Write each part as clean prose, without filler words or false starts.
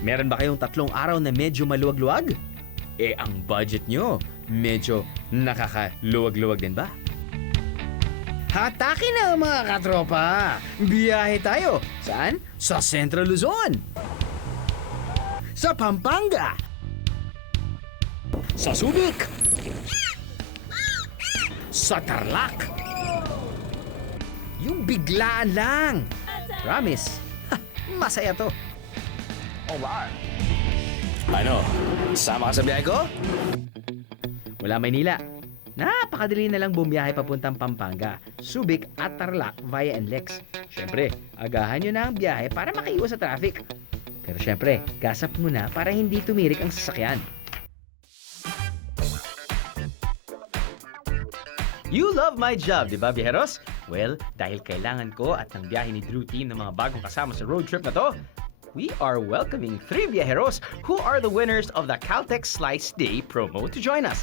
Meron ba kayong 3 araw na medyo maluwag-luwag? Eh, ang budget nyo, medyo nakakaluwag-luwag din ba? Hatake na mga katropa! Biyahe tayo! Saan? Sa Central Luzon! Sa Pampanga! Sa Subic! Sa Tarlac! Yung biglaan lang! Promise, masaya to! Alright! Ano? Sama ka sa biyahe ko? Wala Maynila. Napakadali na lang bumiyahe papuntang Pampanga, Subic at Tarlac via NLEX. Siyempre, agahan nyo na ang biyahe para makaiwas sa traffic. Pero siyempre, gasap muna para hindi tumirik ang sasakyan. You love my job, di ba, biyeros? Well, dahil kailangan ko at ng biyahe ni Drew Team ng mga bagong kasama sa road trip na to, we are welcoming 3 viajeros who are the winners of the Caltex Slice Day promo to join us.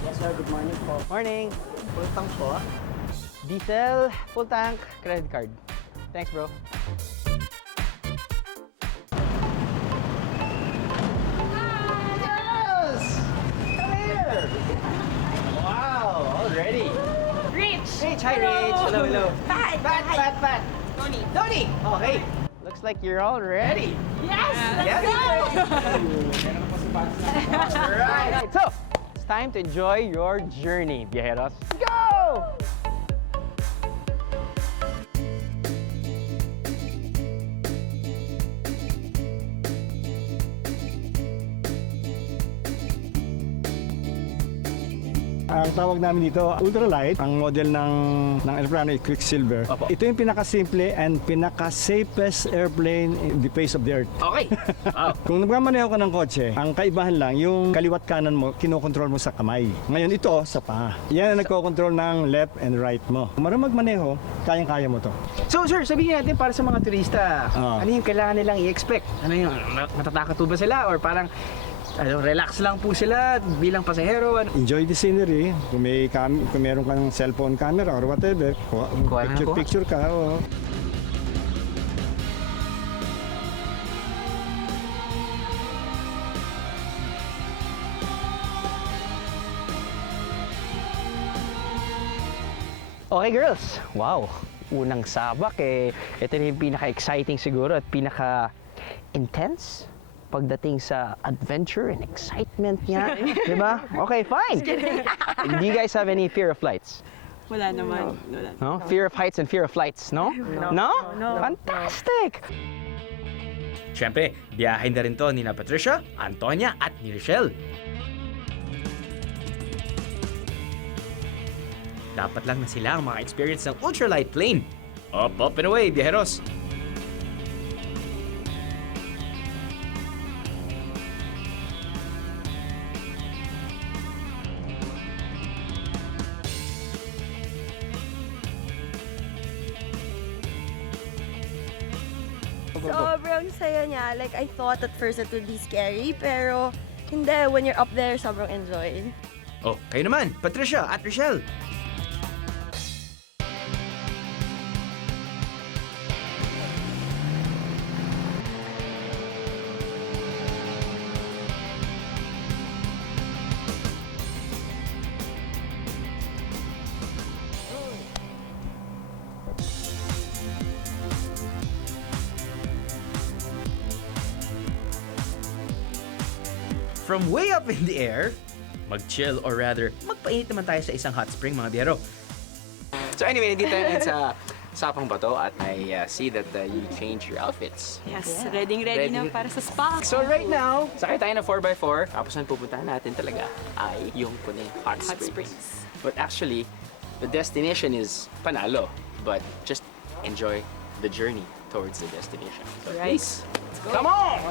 Yes sir, good morning po. Morning. Full tank po. Diesel, full tank, credit card. Thanks, bro. Yes! Come here! Wow, already. Rich! Rich, hi Rich. Hello, hello. Pat! Pat. Tony! Tony! Okay. Looks like you're all ready. Yes! Yes. Let's go! Alright. So, it's time to enjoy your journey, viajeros. Go! Ang tawag namin dito, ultralight. Ang model ng aeroplano ay Quicksilver. Opo. Ito yung pinaka-simple and pinaka-safest airplane in the face of the earth. Okay. Wow. Kung nagmamaneho ka ng kotse, ang kaibahan lang, yung kaliwat kanan mo, kinokontrol mo sa kamay. Ngayon ito, sa paa. Yan ang nagkokontrol ng left and right mo. Kung marunong magmaneho, kayang-kaya mo to. So sir, sabihin natin para sa mga turista, Ah. ano yung kailangan nilang i-expect? Ano yung matatakot ba sila or parang relax lang po sila bilang pasahero? Ano? Enjoy the scenery. Kung meron kang cellphone camera or whatever, Kuha na ng kuha. picture ka. Oo. Okay girls, wow. Unang sabak ito na yung pinaka-exciting siguro at pinaka-intense pagdating sa adventure and excitement niya. Diba? Okay, fine. Do you guys have any fear of flights? Wala naman. Wala. No? Fear of heights and fear of flights, no? No? Fantastic! Siyempre, biyahin na rin to ni na Patricia, Antonia at ni Rochelle. Dapat lang na sila ang mga experience ng ultralight plane. Up and away, biyaheros! Sobrang saya niya. Like, I thought at first it would be scary, pero hindi. When you're up there, sobrang enjoy. Oh, kayo naman, Patricia at Rochelle. From way up in the air, mag-chill or rather, magpainit naman tayo sa isang hot spring mga biyero. So anyway, nandito tayo sa Sapang Bato at I see that you change your outfits. Yes, ready na para sa spa. So right now, sakay tayo na 4x4. Tapos ang pupuntahan natin talaga ay yung Pune Hot Hot Springs. Springs. But actually, the destination is Panalo. But just enjoy the journey towards the destination. So Right. please, come on!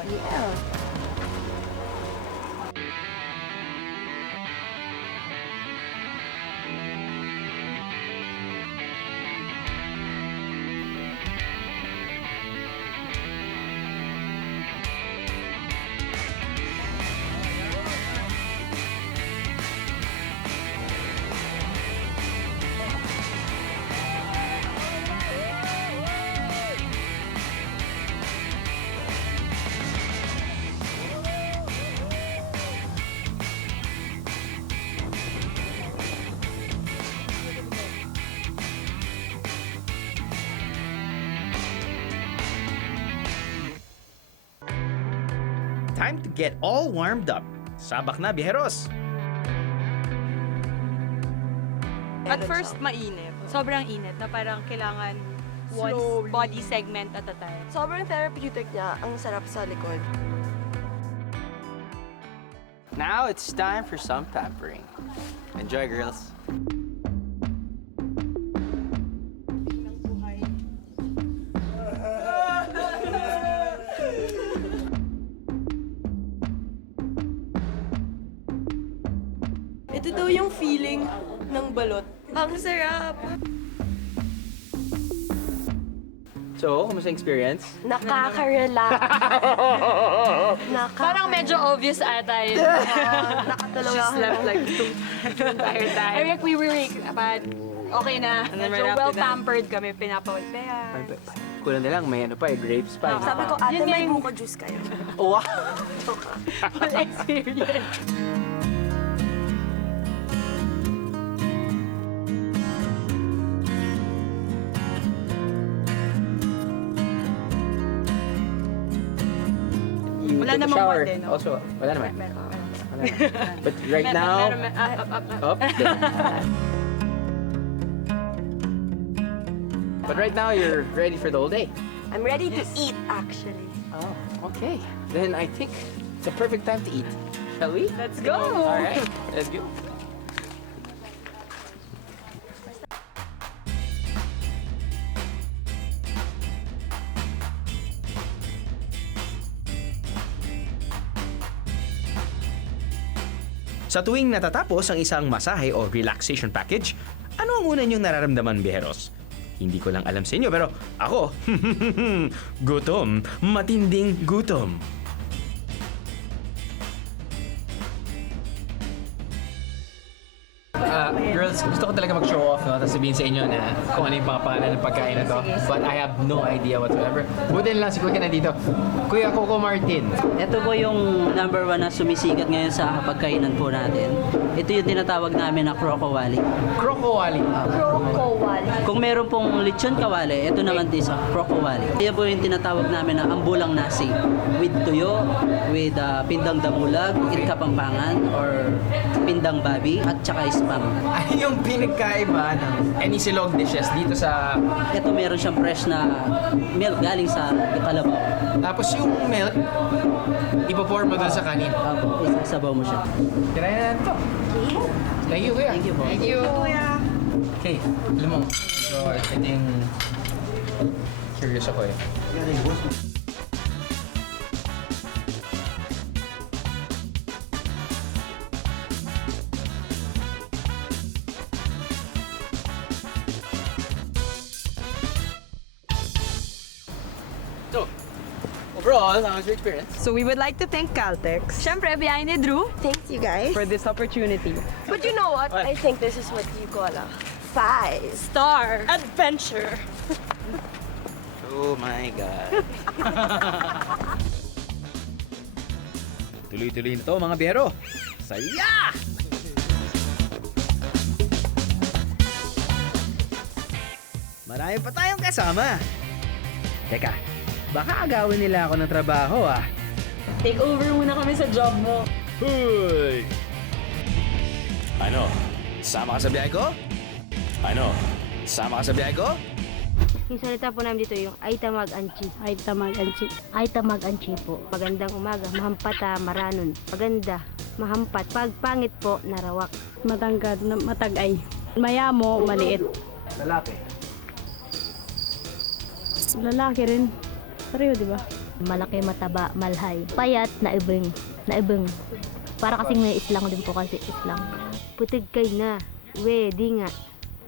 time to get all warmed up. Sabak na, biheros! At first, mainit. Sobrang init na parang kailangan one Slowly. body segment at a time. Sobrang therapeutic niya. Ang sarap sa likod. Now it's time for some pampering. Enjoy, girls. Ito daw yung feeling ng balot. Ang sarap! So, kumusta yung experience? Nakaka-relax. Parang medyo obvious ata yun. Nakatulog She ako. slept like the entire time. Like we were like, okay na. And then Medyo right after well that- pampered kami, pinapawagpayan. Kulang na lang, may ano pa eh, grapes pa. Sabi ko, ate, Yun nga may yung- buko juice kayo. Wow! Full experience. You Wala took a namang shower. wad eh, no? Also, wala naman. Meron. Wala naman. But right now, up. But right now, you're ready for the whole day. I'm ready to eat, actually. Oh, okay. Then I think it's a perfect time to eat. Shall we? Let's go! All right, let's go. Sa tuwing natatapos ang isang masahe o relaxation package, ano ang una niyong nararamdaman, biheros? Hindi ko lang alam sa inyo, pero ako, gutom, matinding gutom. Girls, gusto ko talaga mag-show off, no? Tapos sabihin sa inyo na kung ano yung mga pangalan ng pagkain na to. But I have no idea whatsoever. Buti na lang si Kuya nandito. Kuya Coco Martin. Ito po yung number 1 na sumisikat ngayon sa pagkainan po natin. Ito yung tinatawag namin na Croco Wali. Croco Wali. Croco wali. Kung meron pong lechon kawali, ito naman din sa Croco Wali. Yan po yung tinatawag namin na ambulang nasi. With tuyo, with pindang damulag, it kapampangan, or pindang babi, at saka spam. Ano yung pinagkaiba ng any silog dishes dito sa... Ito meron siyang fresh na milk galing sa Kalabaw. Tapos yung milk, ipopour mo doon sa kanin. Opo, isasabaw mo siya. Tirayan na natin to. Thank you, Kuya. Thank you po. Thank you. Okay, alam mo. So, ito yung curious ako eh. So, overall, how was your experience? So we would like to thank Caltex. Siyempre, behind ni Drew Thanks, you guys. for this opportunity. But you know what? I think this is what you call a 5 Star Adventure. Oh my God. Tuloy-tuloy na to, mga biyero. Saya! Marami pa tayong kasama. Teka, baka agawin nila ako ng trabaho ah. Take over muna kami sa job mo. Hoy! Ano? Sama ka sa biyahe ko? Ano? Sama ka sa biyahe ko? Yung salita po namin dito yung Aitamag Anchi. Aitamag Anchi. Aitamag Anchi po. Magandang umaga. Mahampata, maranon. Maganda. Mahampat. Pag pangit po, narawak. Matangkad, matagay. Mayamo, maliit. Lalaki. Lalaki rin. Pareho, di ba? Malaki, mataba, malhay. Payat, naibeng. Naibeng. Para kasing may islang din po kasi islang. Putig kay na. Di nga.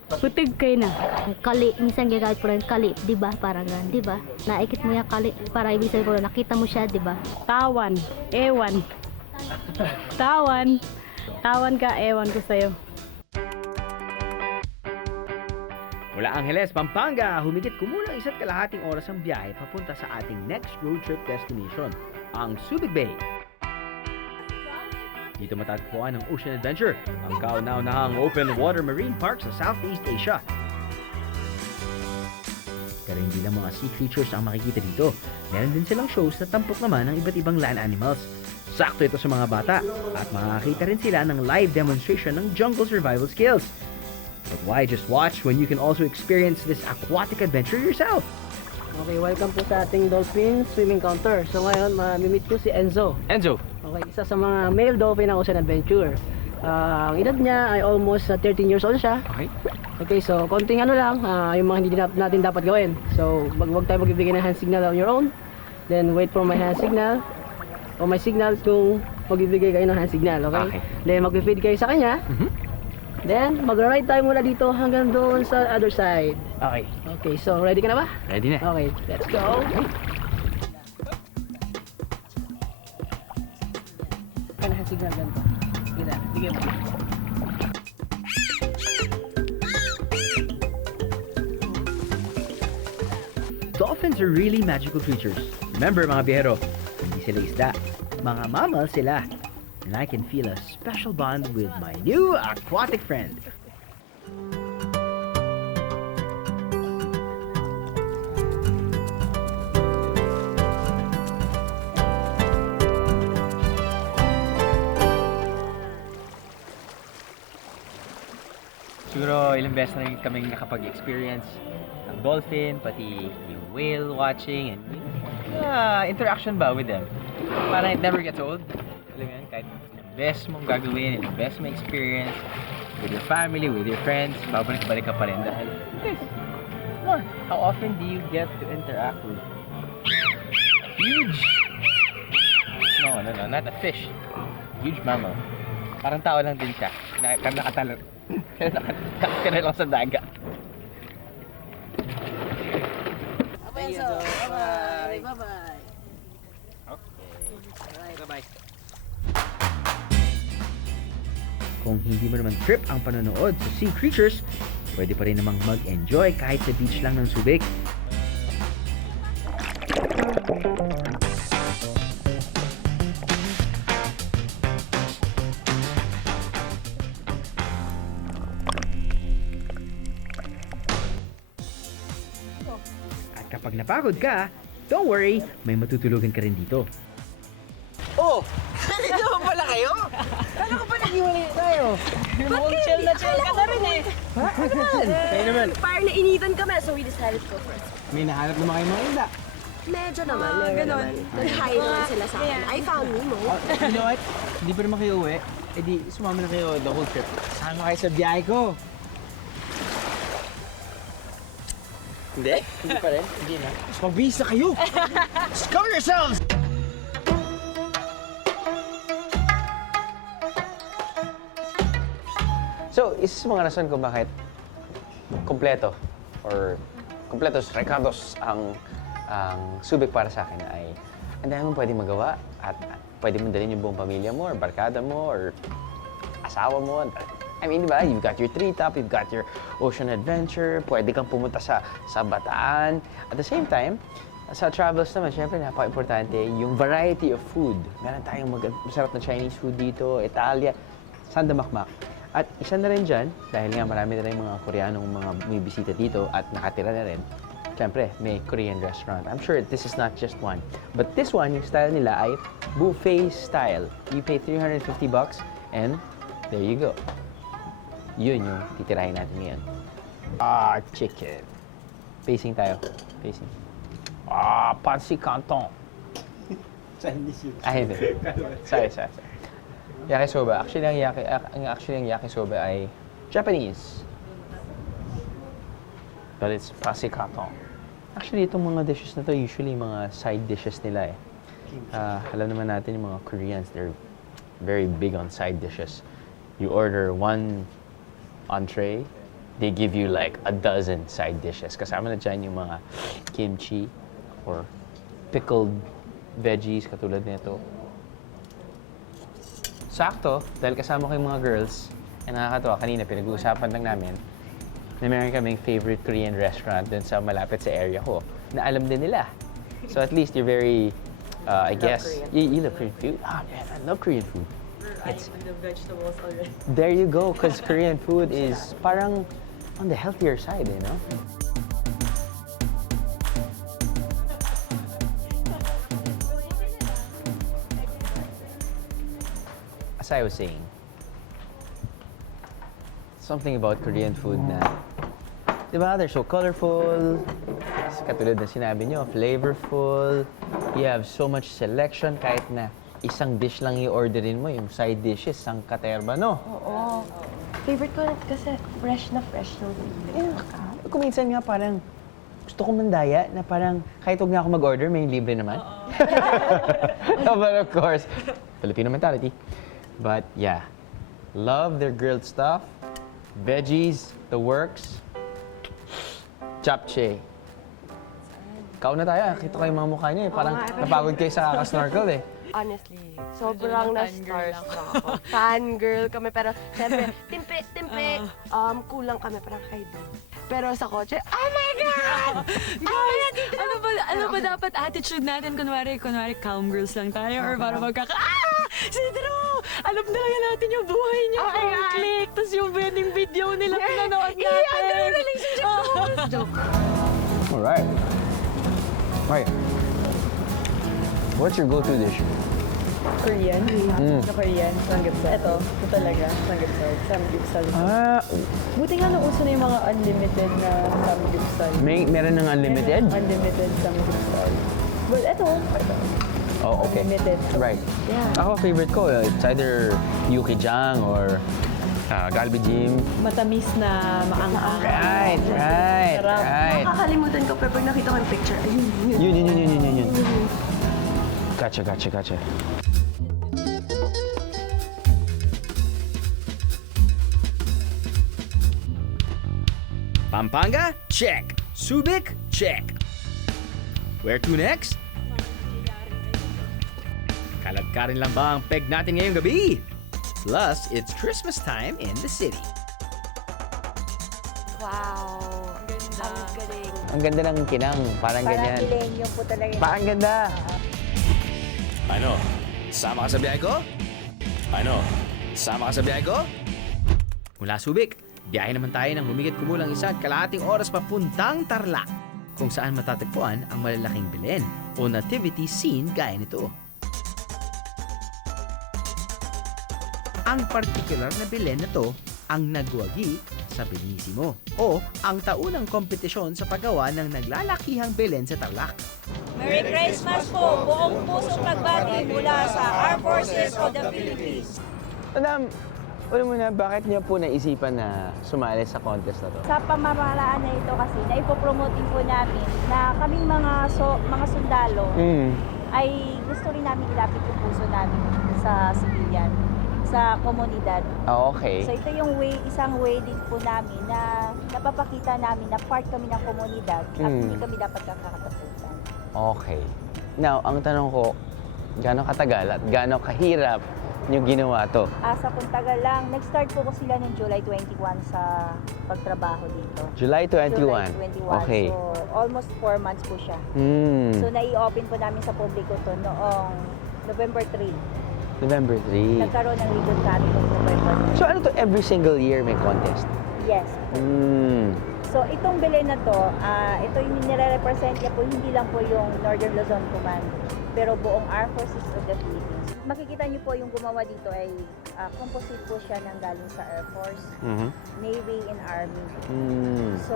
Putig kay na. Ang kali, minsan gagamit po rin kali, di ba? Parang gan, di ba? Naikit mo yung kali, para ibig sabihin po, nakita mo siya, di ba? Tawan, ewan. Tawan. Tawan ka, ewan ko sa'yo. Mula Angeles, Pampanga, humigit kumulang 1.5 oras ang biyahe papunta sa ating next road trip destination, ang Subic Bay. Dito matatagpuan ang Ocean Adventure, ang kauna-unahang open water marine park sa Southeast Asia. Pero hindi lang mga sea creatures ang makikita dito. Meron din silang shows na tampok naman ng iba't ibang land animals. Sakto ito sa mga bata at makakita rin sila ng live demonstration ng jungle survival skills. But why just watch when you can also experience this aquatic adventure yourself? Okay, welcome po sa ating dolphin swimming counter. So ngayon, mamimit ko si Enzo. Enzo, Okay, isa sa mga male dolphin ng Ocean Adventure. Ang edad niya ay almost 13 years old siya. okay. Okay, so konting ano lang, yung mga hindi natin dapat gawin. So, wag tayo magbibigay ng hand signal on your own. Then, wait for my hand signal. O my signal kung magbibigay kayo ng hand signal, okay? Okay. Then, mag-feed kayo sa kanya. Then, mag-ride tayo mula dito hanggang doon sa other side. Okay, Okay, so ready ka na ba? ready na. Okay, let's go. Ano hand signal ganito? Sige mo. Dolphins are really magical creatures. Remember mga biyero, hindi sila isda. Mga mammal sila. And I can feel a special bond with my new aquatic friend. Siguro ilang beses na rin kaming nakapag-experience ng dolphin, pati yung whale watching and interaction ba with them. Parang it never gets old. Alam mo yan, kahit yung best mong gagawin, yung best mong experience with your family, with your friends, babalik-balik ka pa rin dahil come on, how often do you get to interact with a huge no, not a fish, huge mammal. Parang tao lang din siya, nakatalo. Nakatira lang sa dagat. Bye-bye. Bye-bye. Okay. Bye-bye. Kung hindi mo naman trip ang panonood sa sea creatures, pwede pa rin namang mag-enjoy kahit sa beach lang ng Subic. At kapag napagod ka, don't worry, may matutulugan ka rin dito. Oh! Hindi naman pala kayo? Kala ko pa nag-iwalay tayo. Mukhang chill na ka rin eh. Kayo naman. Parang nainitan kami, so we decided to go first. May nahanap naman kayo mga isda. Medyo naman, ganon. Nag-hi naman sila sa akin. I found Nemo. You know what? Hindi pa naman kayo uwi. Eh di, sumama na kayo the whole trip. Sama kayo sa biyahe ko. Hindi? Hindi pa rin? Hindi na. Pabisa kayo! Discover yourselves! So, isa sa mga rason kung bakit kompleto or kompletos, recados ang Subic para sa akin ay ang dami mong pwedeng magawa at pwede mong dalhin yung buong pamilya mo or barkada mo or asawa mo. I mean, di ba? You've got your treetop, you've got your ocean adventure, pwede kang pumunta sa Bataan. At the same time, sa travels naman, syempre napaka-importante yung variety of food. Meron tayong masarap na Chinese food dito, Italia, Sandamakmak. At isa na rin dyan, dahil nga marami na rin mga Koreanong mga may bisita dito at nakatira na rin, syempre, may Korean restaurant. I'm sure this is not just one. But this one, yung style nila ay buffet style. You pay $350 and there you go. Yun yung titirahin natin ngayon. Chicken. Pacing tayo. Pacing. Pansy Canton. Chinese yun. Ay, hindi. Sorry. Yakisoba. Actually, ang yakisoba ay Japanese. But it's Pansy Canton. Actually, itong mga dishes na to, usually mga side dishes nila eh. Alam naman natin yung mga Koreans, they're very big on side dishes. You order one entree, they give you like a dozen side dishes. Kasama na dyan yung mga kimchi or pickled veggies katulad nito. Sakto, dahil kasama ko yung mga girls, nakakatawa, kanina pinag-uusapan lang namin na meron kaming favorite Korean restaurant dun sa malapit sa area ko na alam din nila. So at least you're very, I guess, you love Korean food? Ah man, I love Korean food. It's The vegetables already. there you go, because Korean food is parang on the healthier side, you know? as I was saying, something about Korean food na, di ba, they're so colorful, katulad na sinabi nyo, flavorful, you have so much selection, kahit na isang dish lang i-orderin mo, yung side dishes, sang katerba, no? Oo. Favorite ko kasi fresh na feeling. Kung minsan nga parang, gusto ko mandaya na parang kahit huwag na ako mag-order, may libre naman. But of course, Filipino mentality. But yeah, love their grilled stuff, veggies, the works, japchae. Kauna tayo, kita ko yung mga mukha niyo eh. Parang napagod kayo sa snorkel eh. Honestly, sobrang na-starstruck ako. Fangirl kami, pero siyempre, timpe, kulang kami, parang hide. Pero sa kotse, oh my God! Guys, ano ba dapat attitude natin? Kunwari calm girls lang tayo or para si Drew! Alam talaga natin yung buhay niya. Click! Tapos yung wedding video nila pinanood natin. Alright. Right. What's your go-to dish? Korean? Na Korean? Samgyeopsal. Ito talaga. Samgyeopsal. Buti nga nung uso na yung mga unlimited na samgyeopsal. Meron ng unlimited? Unlimited samgyeopsal. Well, ito. Oh, okay. Unlimited. Right. Yeah. Ako, favorite ko, it's either Yukijang or Galbijim. Matamis na maanghang. Right. nakakalimutan ko, pero pag nakita ko yung picture, ayun. Yun. Gotcha. Pampanga? Check. Subic? Check. Where to next? Kalagkarin lang ba ang peg natin ngayong gabi? Plus, it's Christmas time in the city. Wow. Ang galing. Ang ganda ng kinang, parang ganyan. millennium po talaga. Parang ganda. Ano? Sama ka sa biyahe ko? Ano? Sama ka sa biyahe ko? Mula Subic, biyahe naman tayo ng humigit kumulang 1.5 oras papuntang Tarlac, kung saan matatagpuan ang malalaking Belen o nativity scene gaya nito. Ang particular na Belen na to ang nagwagi sa Benisimo o ang taunang kompetisyon sa paggawa ng naglalakihang Belen sa Tarlac. Merry Christmas po! Buong pusong nagbati mula sa Armed Forces of the Philippines. Madam, una muna, bakit niyo po naisipan na sumali sa contest na to? Sa pamamaraan na ito kasi, naipopromote din po namin na kaming mga sundalo ay gusto rin namin ilapit yung puso namin sa civilian, sa komunidad. Okay. So ito yung isang way din po namin na napapakita namin na part kami ng komunidad at hindi kami dapat kakatapusan. Okay. Now, ang tanong ko, gaano katagal at gaano kahirap yung ginawa to? Sa Puntagal lang, nag-start po sila noong July 21 sa pagtrabaho dito. July 21? July 21. Okay. So, almost 4 months po siya. So, nai-open po namin sa publiko to noong November 3. November 3. Nagkaroon ng ribbon cutting noong November 3. So ano to, every single year may contest? Yes. So, itong Belen na to, ito yung nire-represent niya po, hindi lang po yung Northern Luzon Command, pero buong Armed Forces of the Philippines. Makikita niyo po yung gumawa dito ay composite po siya ng galing sa Air Force, Navy, and Army. So,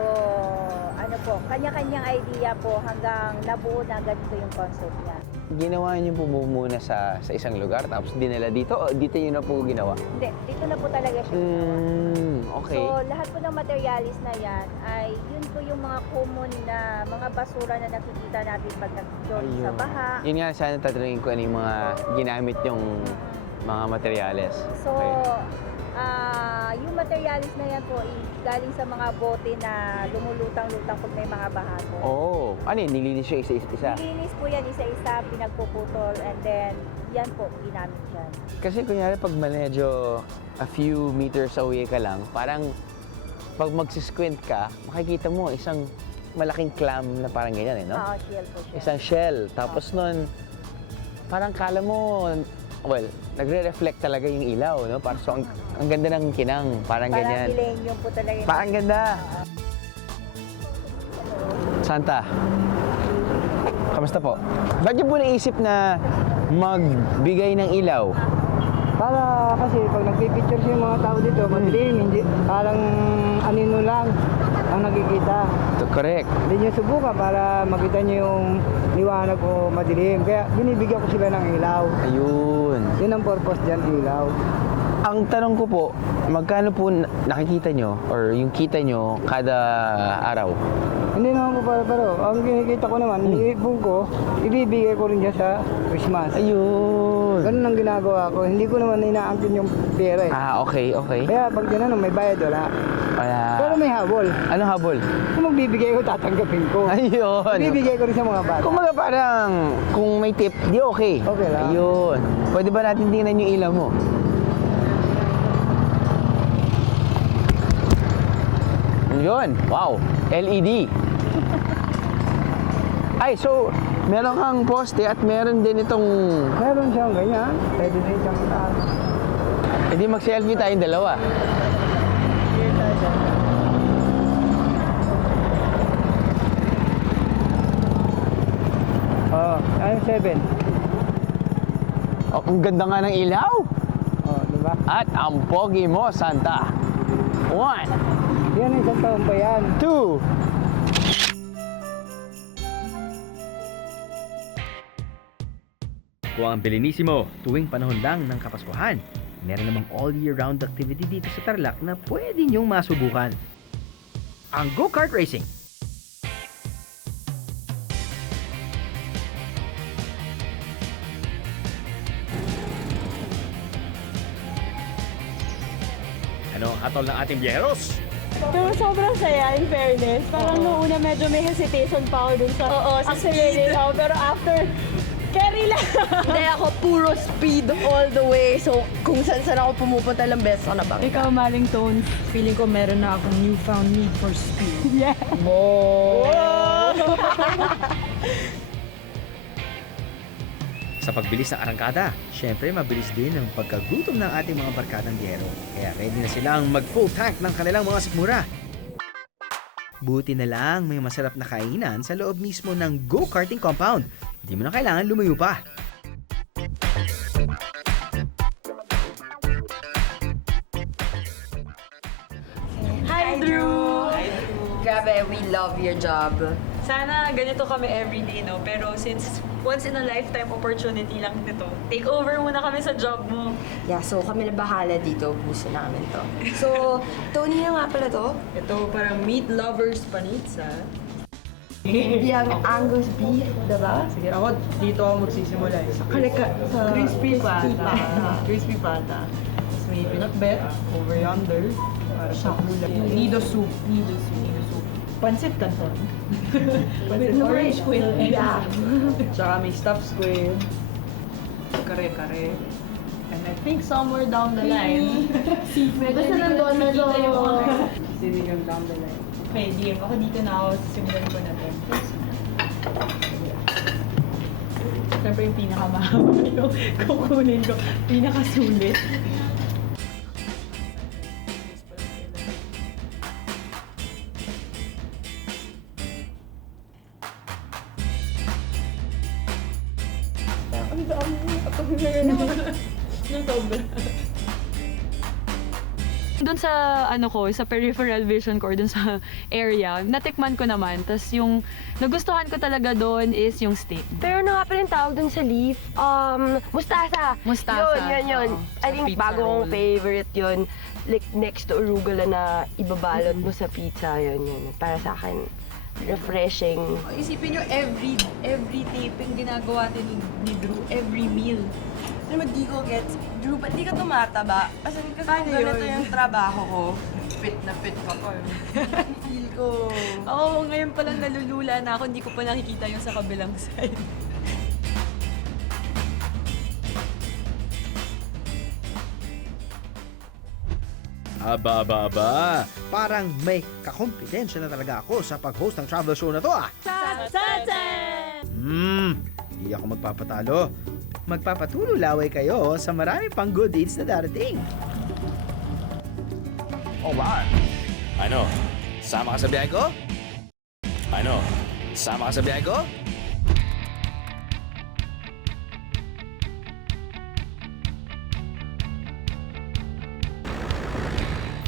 ano po, kanya-kanyang idea po hanggang nabuo na ganito yung concept niya. Ginawa niyo po muna sa isang lugar, tapos dinala dito, o dito niyo na po ginawa? Hindi, dito na po talaga siya. Okay. So, lahat po ng materialis na yan ay yun po yung mga common na mga basura na nakikita natin pag nag-journey sa baha. Yun nga, sana tatanungin ko ano yung mga ginamit yung mga materyales. So, yung materialis na yan po ay galing sa mga bote na lumulutang-lutang pag may mga baha po. Oh, ano yun? Nilinis yung isa-isa? Nilinis po yan isa-isa, pinagpuputol, and then yan po, ginamit yan. Kasi kunyari pag medyo a few meters away ka lang, parang pag magsisquint ka, makikita mo isang malaking clam na parang ganyan no? Oo, shell po siya. Isang shell. Tapos nun, parang kala mo, well, nagre-reflect talaga yung ilaw, no? Parang so, ang ganda ng kinang, parang ganyan. Parang millennium po talaga. Parang ganda. Santa, kamusta po? Ba't niyo po naisip na magbigay ng ilaw Para kasi pag nagpipicture yung mga tao dito, madilim, hindi, parang anino lang ang nakikita. Correct. Hindi nyo subukan para makita nyo yung liwanag o madilim. Kaya binibigyan ko sila ng ilaw. Ayun. Yun ang purpose dyan, ilaw. Ang tanong ko po, magkano po nakikita nyo or yung kita nyo kada araw? Hindi naman po pero ang kinikita ko naman, iipon ko, ibibigay ko rin dyan sa Christmas. Ayun. Ganun ang ginagawa ko. Hindi ko naman inaangkin yung pera eh. Ah, okay, okay. Kaya pag tinanong, may bayad wala. Kaya... Pero may habol. Anong habol? Kung magbibigay ko, tatanggapin ko. Ayun. Ibibigay ko rin sa mga bata. Kumbaga parang kung may tip, di okay. Okay lang. Ayun. Pwede ba natin tingnan yung ilaw mo? Yun. Wow. LED. Ay, so, meron kang poste at meron din itong... Meron siyang ganyan. Pwede din siyang taas. Hindi mag-selfie tayong dalawa. Oo, ayun 7. Oh, ang ganda nga ng ilaw. Oo, di ba? At ang pogi mo, Santa. 1, Yan, isang taon pa yan. 2, Kung ang Belenisimo tuwing panahon lang ng Kapaskuhan, meron namang all year round activity dito sa Tarlac na pwede niyong masubukan. Ang go-kart racing. Ano ang hatol ng ating biyeros? Pero sobrang saya, in fairness. Parang noong una medyo may hesitation pa ako dun sa accelerating ako. Pero after, carry lang. Hindi ako puro speed all the way. So kung saan ako pumupunta lang best ako nabangga. Ikaw, Maling Tones. Feeling ko meron na akong newfound need for speed. Yeah. Sa pagbilis ng arangkada, syempre mabilis din ang pagkagutom ng ating mga barkadang biyero. Kaya ready na silang mag-full tank ng kanilang mga sikmura. Buti na lang may masarap na kainan sa loob mismo ng go-karting compound. Hindi mo na kailangan lumayo pa. Hi, Drew! Grabe, we love your job. Sana ganito kami everyday, no? Pero since once in a lifetime opportunity lang nito, take over muna kami sa job mo. Yeah, so kami na bahala dito. Puso namin to. So, Tony na nga pala to. Ito parang meat lovers panitsa. Yung Angus beef, diba? Sige, ako dito ako magsisimula. Sa crispy pata. Crispy pata. Tapos may pinakbet over yonder. Para sa kulay. Nido soup. Nido soup. Pansit canton. Pansit orange quill. Yeah. Tsaka may stuffed squid. Kare-kare. And I think somewhere down the line, Basta nandun na doon. sinigang down the line. Okay, game. Ako dito na ako. Simulan ko na to. Siyempre yung pinakamahaba yung kukunin ko. Pinakasulit. Ang dami. Ang sobra. Doon sa sa peripheral vision ko, doon sa area, natikman ko naman. Tapos yung nagustuhan ko talaga doon is yung steak. Pero ano nga pala yung tawag dun sa leaf? Mustasa. Mustasa. Yun. Oo. I Sa think pizza bago kong roll. favorite yun. Like next to arugula na ibabalot mo sa pizza. Yun. Para sa akin, refreshing. Isipin nyo, every taping ginagawa ni Drew, every meal. Ano di ko gets? Drew, ba't di ka tumataba? Kasi kung ganito yung trabaho ko, fit na fit ka pa. Feel ko. Oo, ngayon palang nalulula na ako, hindi ko pa nakikita yung sa kabilang side. Aba. Parang may kakompetensya na talaga ako sa pag-host ng travel show na to ah. Hindi ako magpapatalo. Magpapatulo-laway kayo sa marami pang good deeds na darating. Oh, ba? Ano? Sama ka sa biyahe ko? Ano? Sama ka sa biyahe ko?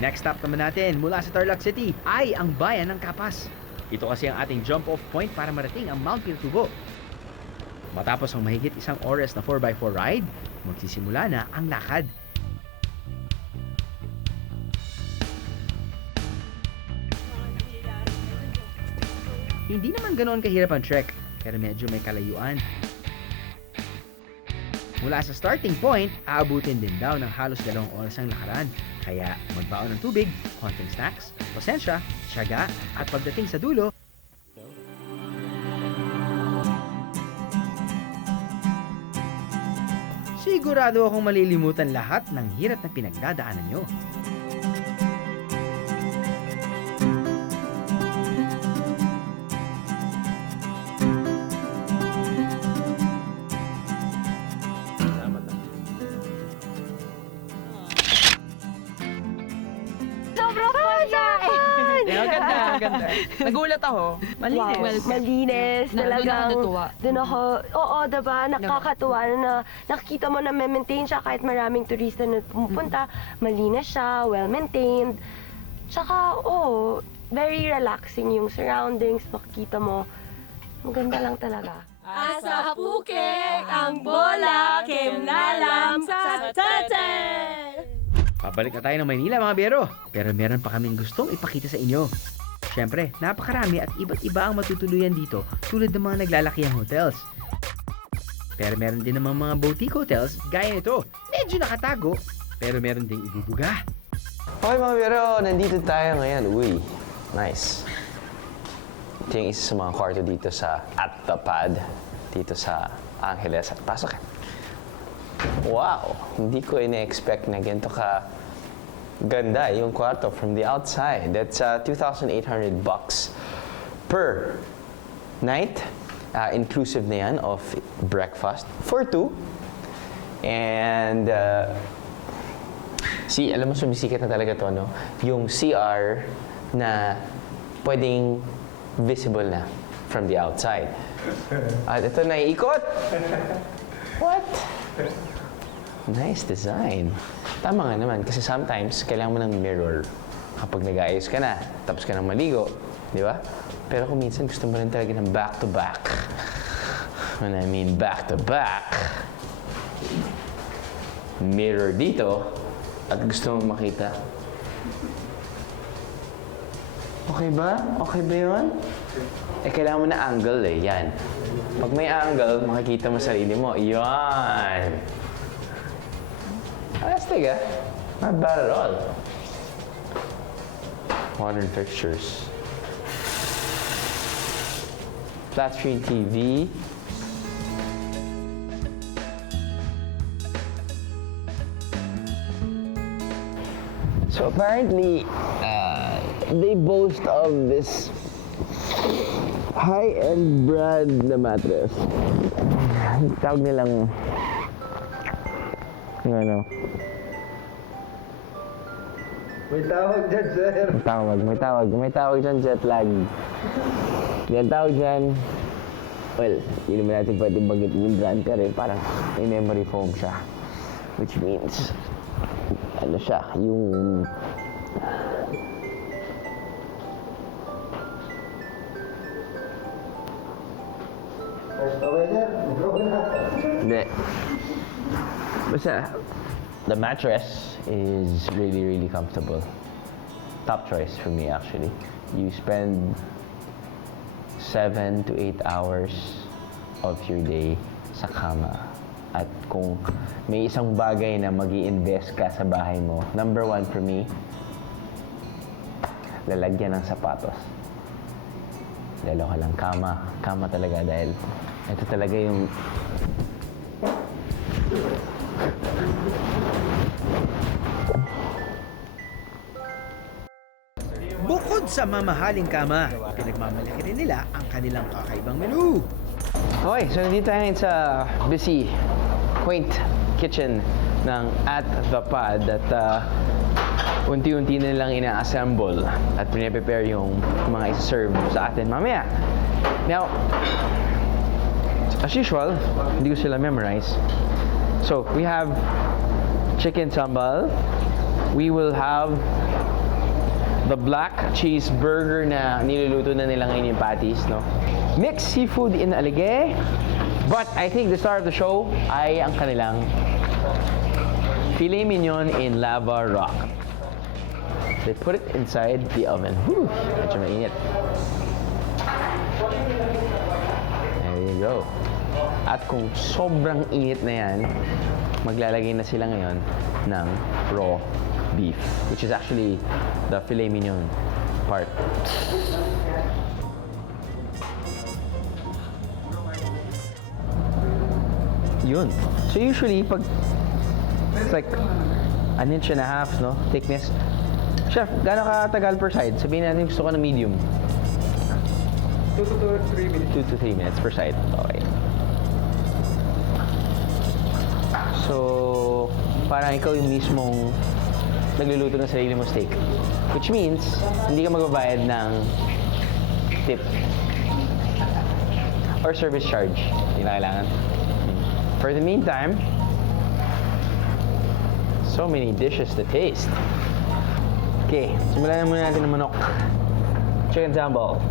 Next stop naman natin mula sa Tarlac City ay ang bayan ng Capas. Ito kasi ang ating jump-off point para marating ang Mount Pinatubo. Matapos ang mahigit isang oras na 4x4 ride, magsisimula na ang lakad. Hindi naman ganoon kahirap ang trek, pero medyo may kalayuan. Mula sa starting point, aabutin din daw ng halos 2 oras ang lakaran. Kaya magbaon ng tubig, konting snacks, pasensya, tiyaga, at pagdating sa dulo, sigurado akong malilimutan lahat ng hirap na pinagdadaanan nyo. Ganda. Nagulat ako. Malinis. Wow, malinis. Talagang, natutuwa. dun ako, oo, diba, nakakatuwa na nakikita mo na maintain siya kahit maraming turista na pumupunta. Malinis siya, well-maintained. Tsaka, oo, very relaxing yung surroundings. Makikita mo, maganda lang talaga. Asa Phuket, ang bola, kimlalam sa taten! Pabalik na tayo ng Maynila mga biyero. Pero meron pa kaming gustong ipakita sa inyo. Siyempre, napakarami at iba't iba ang matutuluyan dito tulad ng mga naglalakihang hotels. Pero meron din namang mga boutique hotels gaya nito. Medyo nakatago, pero meron ding ibubuga. Okay mga biyero, nandito tayo ngayon. Uy, nice. Ito yung isa sa mga kwarto dito sa At The Pad, dito sa Angeles. At pasok. Wow, hindi ko ina-expect na ganito ka ganda yung kwarto from the outside. That's $2,800 per night. Inclusive na yan of breakfast for 2. And see, alam mo, sumisikat na talaga to, no? Yung CR na pwedeng visible na from the outside. At ito na iikot. What? Nice design. Tama nga naman, kasi sometimes kailangan mo ng mirror kapag nag-aayos ka na, tapos ka nang maligo, di ba? Pero kung minsan gusto mo rin talaga ng back-to-back. When I mean back-to-back, mirror dito, at gusto mong makita. Okay ba? Okay ba yun? Eh, kailangan mo na angle eh, yan. Pag may angle, makikita mo sarili mo. Yan! Astig ah. Not bad at all. Modern fixtures. Flat screen TV. So apparently, they boast of this high-end brand na mattress. Tawag nilang ano? May tawag dyan, sir. May tawag dyan, jet lag. Yan tawag dyan. Well, hindi naman natin pwede banggitin yung brand ka rin. Parang may memory foam siya. Which means, ano siya, yung hindi. Basta, the mattress is really, really comfortable. Top choice for me, actually. You spend 7 to 8 hours of your day sa kama. At kung may isang bagay na mag-i-invest ka sa bahay mo, number 1 for me, lalagyan ng sapatos. Lalo ka lang kama. Kama talaga dahil ito talaga yung Bukod sa mamahaling kama, pinagmamalaki rin nila ang kanilang kakaibang menu. Okay, so nandito tayo ngayon sa busy, quaint kitchen ng At The Pad at unti-unti na lang ina-assemble at prepare yung mga isa-serve sa atin mamaya. Now, as usual, hindi ko sila memorize. So, we have chicken sambal. We will have the black cheeseburger na niluluto na nila ngayon yung patties, no? Mixed seafood in Alige. But I think the star of the show ay ang kanilang filet mignon in lava rock. They put it inside the oven. Whew, medyo mainit. There you go. At kung sobrang init na yan, maglalagay na sila ngayon ng raw beef, which is actually the filet mignon part. Yun. So usually, pag it's like an inch and a half, no? Thickness. Chef, gaano katagal per side? Sabihin natin gusto ko na medium. 2 to 3 minutes. 2 to 3 minutes per side. Okay. So, parang ikaw yung mismong nagluluto ng sarili mo steak. Which means, hindi ka magbabayad ng tip or service charge. Hindi na kailangan. For the meantime, so many dishes to taste. Okay, simulan na muna natin ng manok. Chicken sambal.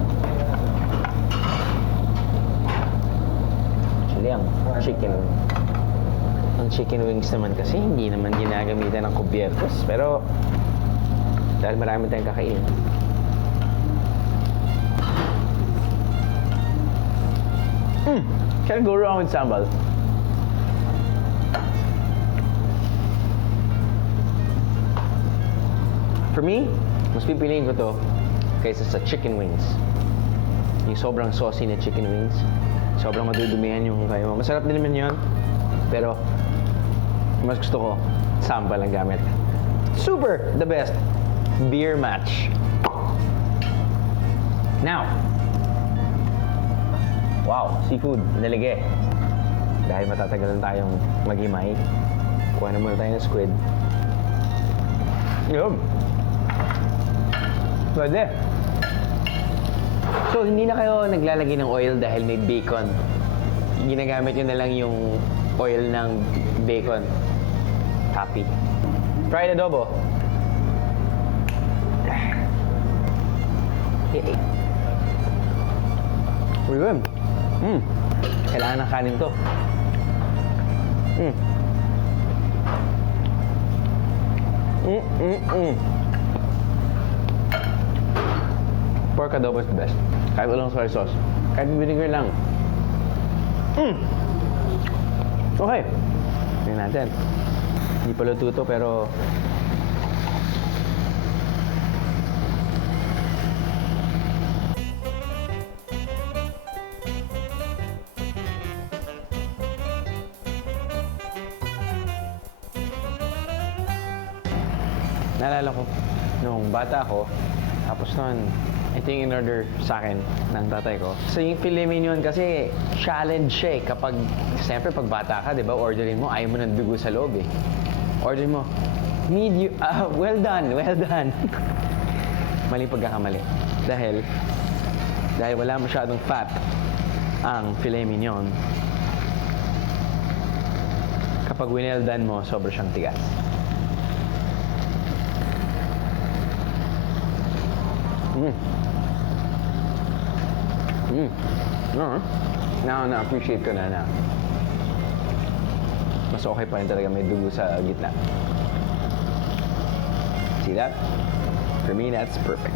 Actually, ang chicken wings naman kasi hindi naman ginagamitan ng kubyertos. Pero, dahil marami tayong kakainin. Can't go wrong with sambal. For me, mas pipiliin ko to kaysa sa chicken wings. Yung sobrang saucy na chicken wings. Sobrang madudumihan yung kayo. Masarap din naman yun. Pero, mas gusto ko, sambal ang gamit. Super! The best. Beer match. Now, wow, seafood, nalige. Dahil matatagalan tayong maghimay, kuha na muna tayo ng squid. Yun. Pwede. So, hindi na kayo naglalagay ng oil dahil may bacon. Ginagamit nyo na lang yung oil ng bacon. Happy. Fried adobo. We're good. Kailangan ng kanin to. Pork adobo is the best. Kahit walang soy sauce. Kahit vinegar lang. Okay. Tingnan natin. Hindi pa luto to pero naalala ko, nung bata ako, tapos noon, ito yung in-order sa akin ng tatay ko. So yung filet mignon kasi, challenge siya eh. Kapag, siyempre pag bata ka, di ba, orderin mo, ayaw mo ng dugo sa loob eh. Orderin mo, medium, well done. Mali pagkakamali. Dahil wala masyadong fat ang filet mignon. Kapag well done mo, sobra siyang tigas. No, na-appreciate ko na. Mas okay pa rin talaga may dugo sa gitna. See that? For me, that's perfect.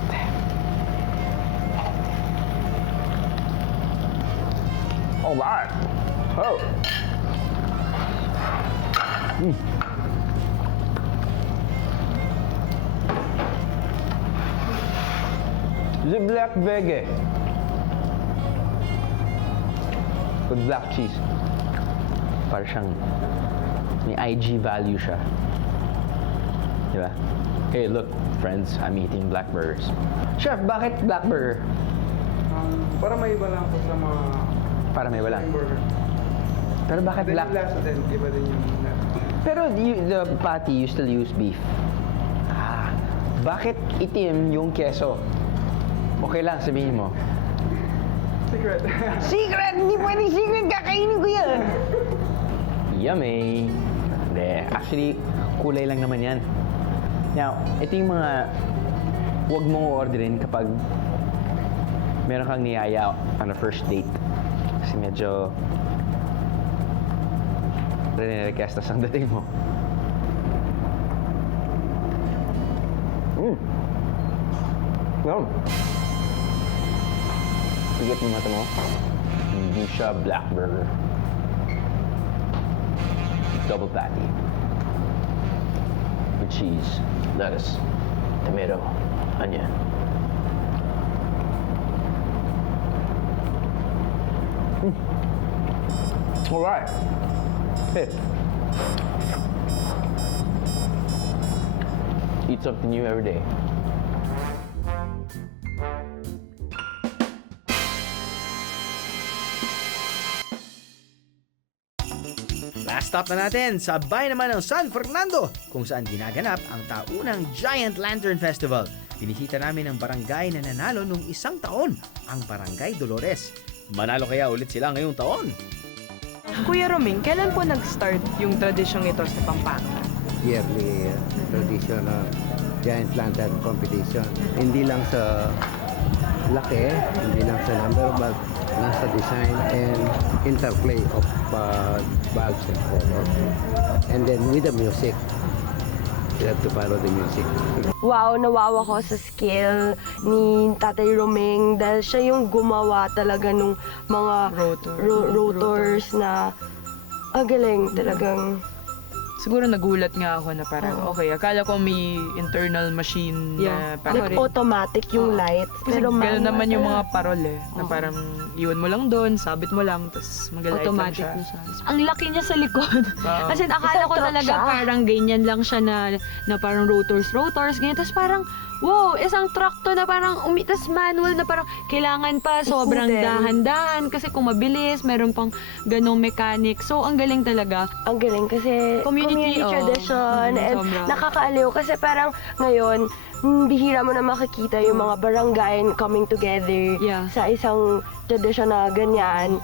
Alright! Oh! The black vege. With black cheese. Para siyang may IG value siya. Diba? Hey, look, friends, I'm eating black burgers. Chef, bakit black burger? Para may iba lang po sa mga Para may wala. burger. Pero bakit Then black? yung lasa din, iba din yung lasa. Pero the patty, you still use beef. Bakit itim yung keso? Okay lang, sabihin mo. Secret. Secret! Hindi pwedeng secret! Kakainin ko yan! Yummy! Hindi. Actually, kulay lang naman yan. Now, ito yung mga huwag mong orderin kapag meron kang niyaya on a first date. Kasi medyo request ang dating mo. Well, higit mo mata mo, hindi siya black burger. Double patty. With cheese, lettuce, tomato, onion. All right. Hey. Eat something new every day. Last stop na natin sa bayan naman ng San Fernando kung saan ginaganap ang taunang Giant Lantern Festival. Binisita namin ang barangay na nanalo nung isang taon, ang Barangay Dolores. Manalo kaya ulit sila ngayong taon? Kuya Roming, kailan po nag-start yung tradisyong ito sa Pampanga? Yearly tradition of Giant Lantern Competition. Hindi lang sa laki, hindi lang sa number, but nasa design and interplay of bulbs and colors. And then with the music, you have to follow the music. Wow, nawawa ko sa skill ni Tatay Roming dahil siya yung gumawa talaga nung mga rotors na galing talagang. Siguro nagulat nga ako na parang, okay, akala ko may internal machine na parang... Like automatic yung lights, Kasi pero gano'n manual. naman yung mga parol na parang iwan mo lang doon, sabit mo lang, tapos mag-light Automatic lang na siya. siya. Ang laki niya sa likod. Oo. As in, akala Isang ko truck talaga siya. parang ganyan lang siya na parang rotors, ganyan. Tapos parang, wow, isang truck to na parang tas manual na parang kailangan pa sobrang Ikudin. dahan-dahan kasi kung mabilis, meron pang ganong mechanic. So, ang galing talaga. Ang galing kasi community oh. tradition and Sobra. nakakaaliw kasi parang ngayon bihira mo na makikita yung mga barangay coming together Yeah. sa isang tradition na ganyan.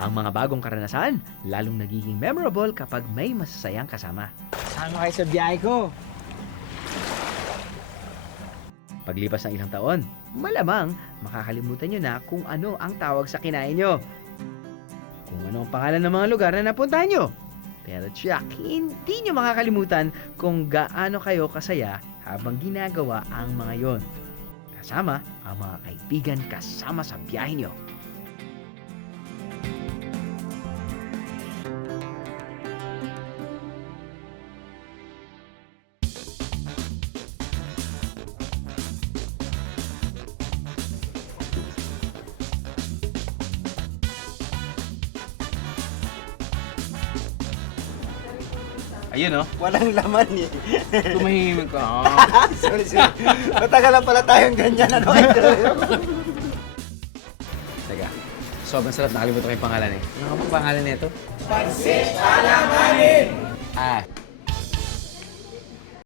Ang mga bagong karanasan, lalong nagiging memorable kapag may masasayang kasama. Sama kayo sa biyahe ko. Paglipas ng ilang taon, malamang makakalimutan nyo na kung ano ang tawag sa kinain nyo. Kung ano ang pangalan ng mga lugar na napuntahan nyo. Pero tiyak, hindi nyo makakalimutan kung gaano kayo kasaya habang ginagawa ang mga yon. Kasama ang mga kaibigan kasama sa biyahe nyo. Ayun, oh. Walang laman eh. Tumahimik ka. Sorry. Matagal na pala tayong ganyan. Ano kayo? Teka, sobrang sarap. Nakalimutan ko yung pangalan eh. Ano ka pangalan nito? Pansit Alanganin! Ah,